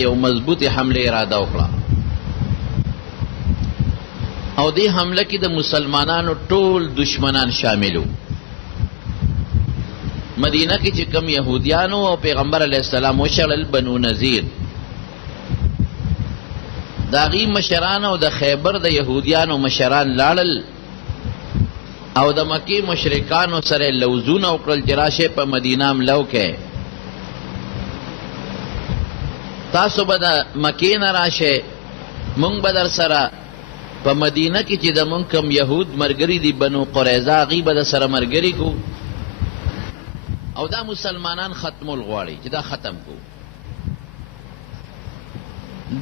یو مضبوطی حمله اراده وکړه او دې حمله کې د مسلمانانو ټول دشمنان شاملو. مدینه کې چې کم یهودیانو او پیغمبر علیه السلام وشړل بنو نذیر، د هغې مشران او د خیبر د یهودیانو مشران لاړل او د مکې مشرکانو سره لوزونه وکړل چې راشئ په مدینه حمله وکئ، تاسو به د مکې نه راشئ، مونږ به در سره په مدینه کې چې د مونږ کم یهود ملګري دي بنو قریظه هغوی به د سره ملګري کو او دا مسلمانان ختمول غواړي چې دا ختم کو.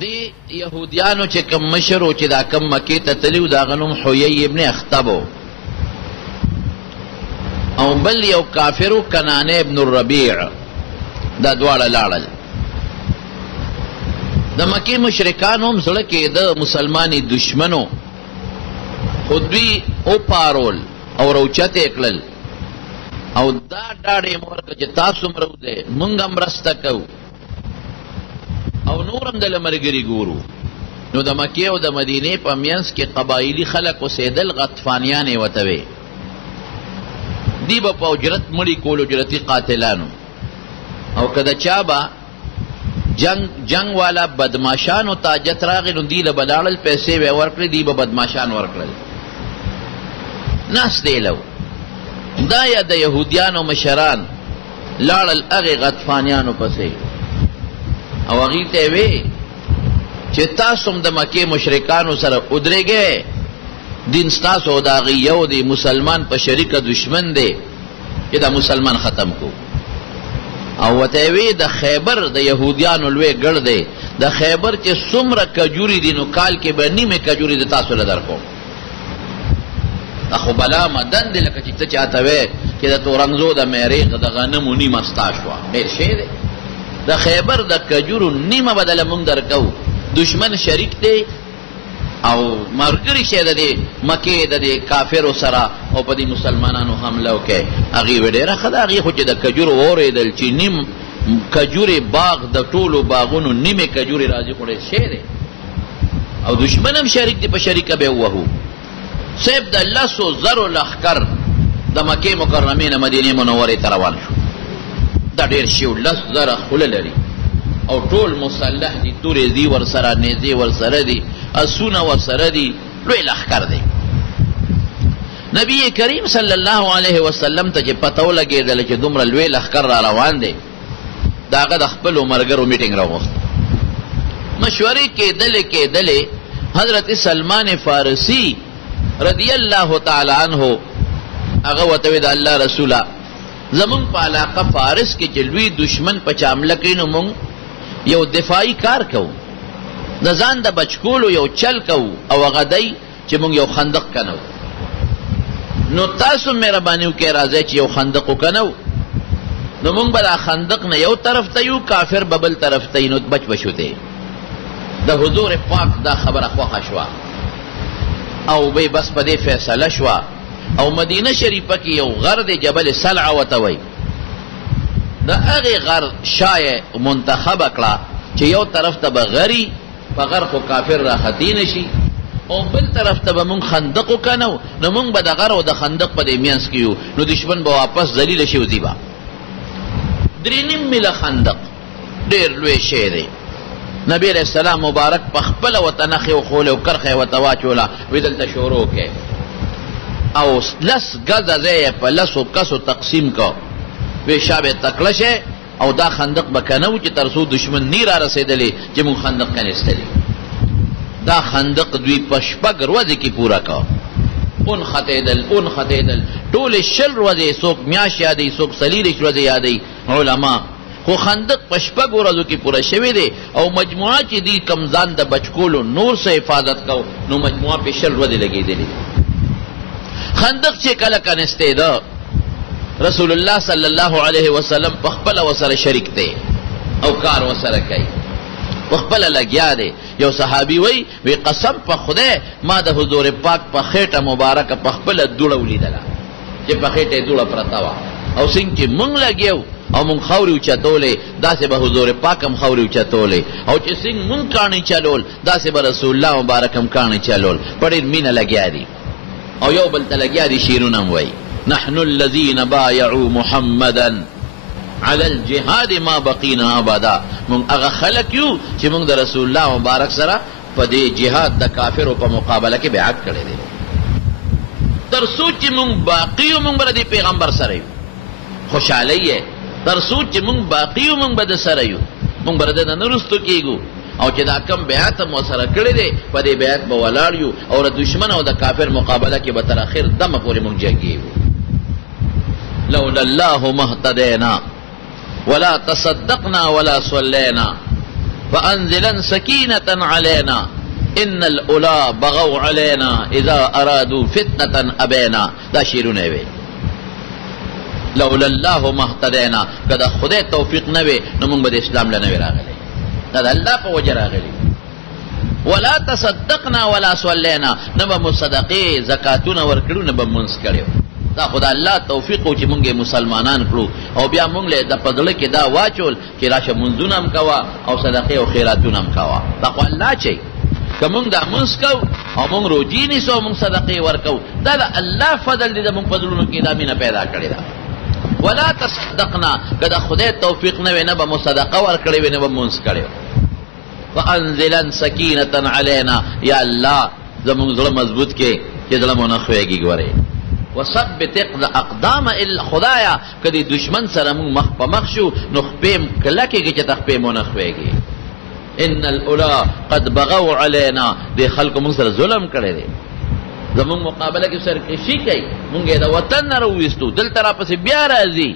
دی یهودیانو چې کم مشر و چې دا کم مکې ته تلي و د هغه نوم حیی ابن اخطب و او بل یو کافر و کنانه ابن الربیع، دا دواړه لاړل. د مکې مشرکانو هم زړه کې د مسلماني دشمنو خو دوی وپارول او روچت یې کړل او دا ډاډ یې ورکړه چې تاسو هم روځئ، موږ هم مرسته کوو او نور هم دله ملګري ګورو. نو د مکې او د مدینې په منځ کې قبایلي خلک اوسېدل، غطفانیان یې ورته وې. دی به په اجرت مړي کول، اجرتي قاتلانو، او که د چا به جنگ والا بدماشانو تاجت راغی نو دی له به لاړل، پیسې به یې ورکړې، دی به بدماشان ورکړل. ناست دی لو دا یا د یهودیانو مشران لاړل هغې غطفانیانو پسې او هغې ته یې وې چې تاسو هم د مکې مشرکانو سره ودرېږئ، دین ستاسو او د هغې یو دی، مسلمان په شریکه دشمن دی چې دا مسلمان ختم کو. او ورته یې وې د خیبر د یهودیانو لوی ګړ دی، د خیبر چې څومره کجوري دي نو کال کې به نیمې کجوري د تاسو له درکوم. خو بلا مدن دی لکه چې ته چاته وې چې د تورنګزو د میریغ د غنمو نیمه ستا شوه، ډېر شی دی. د خیبر د کجورو نیمه به دله مونږ درکوو، دشمن شریک دی او ملګري شی د دې مکې د دې کافرو سره او په دې مسلمانانو حمله وکړي. هغې وې ډېره ښه ده، هغې خو چې د کجورو واورېدل چې نیم کجورې باغ د ټولو باغونو نیمې کجورې راځي، خو ډېر شی دی او دشمن هم شریک دی، په شریکه به یې ووهو. صاحب د لسو زرو لښکر د مکې مکرمې نه مدینې منورې ته روان شو. دا ډېر شي و، 10 زره خوله لري او ټول مسلح دي، تورې دي ورسره، نیزې ورسره دي، اسونه ورسره دي، لوی لښکر دی. نبی کریم صلی الله علیه وسلم ته چې پته ولګېدله چې دومره لوی لښکر را روان دی، د هغه د خپلو ملګرو میټینګ راوغوښت. مشورې کېدلې حضرت سلمان فارسی رضی الله تعالی عنه هغه ورته وی د الله رسوله زمونږ په علاقه فارس کې چې لوی دشمن په چا حمله کوي نو مونږ یو دفاعي کار کوو، د ځان د بچکولو یو چل کوو او هغه دی چې مونږ یو خندق کنو. نو تاسو مهرباني وکړئ راځئ چې یو خندق وکنو، نو مونږ به دا خندق نه یو طرف ته یو، کافر به بل طرف ته نو بچ بشو دی. د حضور پاک دا خبره خوښه شوه او بی بس په دې فیصله شوه. او مدینه شریفه کې یو غر دی جبل سلع ورته وایي، د هغې غر شایې منتخبه کړه چې یو طرف ته به غري، په غر خو کافر راختي نه شي، او بل طرف ته به مونږ خندق وکنو، نو مونږ به د غر او د خندق په دې منځ کې یو، نو دشمن به واپس ذلیله شي وځي به. 3.5 میله خندق ډېر لوی شی دی. نبی علیہ السلام مبارک په خپله ورته نښې وښولې او کرښه یې ورته واچوله، وی دلته شروع کړې او 10 ګزه ځای یې په 10 کسو تقسیم کو، وی شابې تکړه شی او دا خندق به کنو چې تر څو دشمن نی را رسېدلی چې مونږ خندق کنېستلی. دا خندق دوی په 6 ورځې کې پوره کو. اون ختېدل ټولې 20 ورځې، څوک میاشت یادوي، څوک 40 ورځې یادوي علما، خو خندق په 6 ورځو کې پوره شوی دی. او مجموعه چې دی کم ځان د بچکولو نور څه حفاظت کو نو مجموعه په 20 ورځې لګېدلې. خندق چې کله کنېستېده رسول الله صلی الله علیه وسلم په خپله ورسره شریک دی او کار ورسره کوي، په خپله لګیا دی. یو صحابي وی قسم په خدای ما د حضور پاک په خېټه مبارکه په خپله دوړه ولیدله چې په خېټه یې دوړه پرته وه او څنګه چې مونږ لګیو او مونږ خاورې اوچتولې داسې به حضور پاک هم خاورې اوچتولې او چې څنګه مونږ کاڼي چلول داسې به رسول الله مبارک هم کاڼي چلول په ډېر مینه لګیا دي او یو بل ته لګیا دي شعرونه هم وایي نحن الذين بايعوا محمدا على الجهاد ما بقينا ابدا مونږ هغه خلک یو چې مونږ د رسول الله مبارک سره په دې جهاد د کافرو په مقابله کې بیعت کړی دی تر څو چې مونږ باقي یو مونږ به د پیغمبر سره یو خوشحالي یې تر څو چې مونږ باقي یو مونږ به د سره یو مونږ به د نه رستو کېږو او چې دا کم بیعت مو سره کړی دی په دې بیعت به ولاړ یو او د دشمن او د کافر مقابله کې به تر اخر دمه پورې مونږ جنګېږو لولا الله ما اهتدينا ولا تصدقنا ولا صلينا فأنزلا سكينة علينا إن الأولى بغوا علينا إذا أرادوا فتنة أبينا دا شیرونه وی لولا الله ما اهتدينا کدا خدای توفیق نه وي نو موږ به اسلام له نه راغلي دا الله په وجه راغلي ولا تصدقنا ولا صلينا نه به مصدقه زکاتونه ورکړو نه به منځ کړو دا خدای الله توفیق او چې موږ مسلمانان کړو او بیا موږ له د پدله کې دا واچول چې راشه منځونه هم کوا او صدقه او خیراتونه هم کوا دا خو الله چي کوم دا منځ کو او موږ روزي نیسو موږ صدقه ورکو دا د الله فضل دې موږ فضلونو کې دا مینه پیدا کړی دا ولا تصدقنا کدا خدای توفیق نه وینه به مصدقه ورکړي وینه به منځ کړي فانزلا سکینه علینا یا الله زموږ زړه مضبوط کې چې زړه مونږ خوېږي ګوره وثبت اقدام الخدایا کدی دشمن سره مونږ مخ په مخ شو نو خپېم کله کې چې تخپې مونږ خوېږي ان الاولى قد بغوا علينا دې خلکو موږ سره ظلم کړی دی زمونږ مقابله کې سرکشي کوي مونږ د وطن نه راوویستو دلته راپسې بیا راځي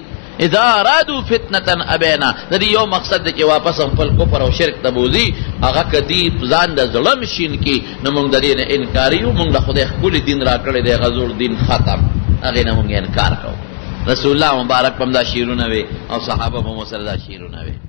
اذا ارادوا فتنه ابینا د دې یو مقصد دی چې واپس خپل کفر او شرک ته بوزي هغه کدی ځان د ظلم شین کې نو مونږ د دې نه انکار یو مونږ د خدای خپل دین را کړی دی غزور دین ختم هغه نه مونږ انکار کوو رسول الله مبارک پم دا شیرونه وي او صحابه هم سره دا شیرونه وي